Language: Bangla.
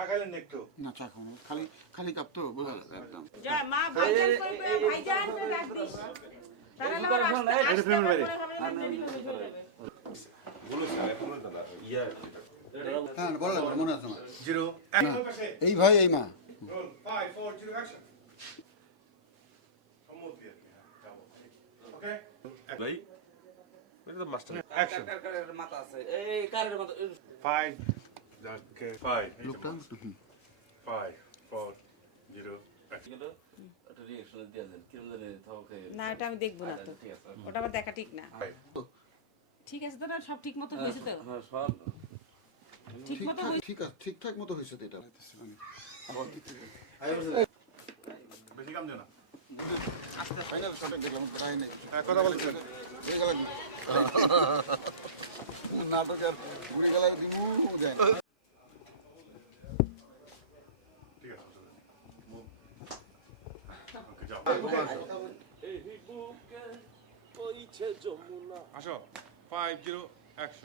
চা খাইলেন না একটু? না চা খাবো না, খালি খালি কাপ তো বোঝা যাবে একদম। যা মা ভাইজান করবে ভাইজান তো ডাক দিস তারা না এটা ফ্রেমের বাইরে। বলো স্যার এখন দাদা ইয়া হ্যাঁ বলো না, মনে আছে আমার। 0 না, এই ভাই এই মা। Roll 5 4 0 action. সম্মত দিয়ে ওকে ভাই এটা তো মাস্টার অ্যাকশন। কারের মাথা আছে এই কারের মাথা 5 ওকে 5 লোকটা 5 4 0 অ্যাকশন। কিন্তু একটা রিঅ্যাকশন দিয়ে দেন কিরম জানি তাও খেয়ে না এটা আমি দেখব না তো ঠিক আছে ওটা আমার দেখা ঠিক না ঠিক আছে তো না সব ঠিক মতো হয়েছে তো হ্যাঁ সব ঠিক মতো ঠিকঠাক ঠিক আছে, ঠিকঠাক মতো হয়েছে তো এটা। আবার কি বেশি কাম দিও না। আজকে ফাইনাল শটে দেখলাম প্রায় নেই। হ্যাঁ কথা বলছেন। হয়ে গেল কি? নাটক আর ঘুরে গেল দিব যায় না। ঠিক আছে মুভ ওকে যাও এই বুকে ওইছে যমুনা আসো 5 0 অ্যাকশন।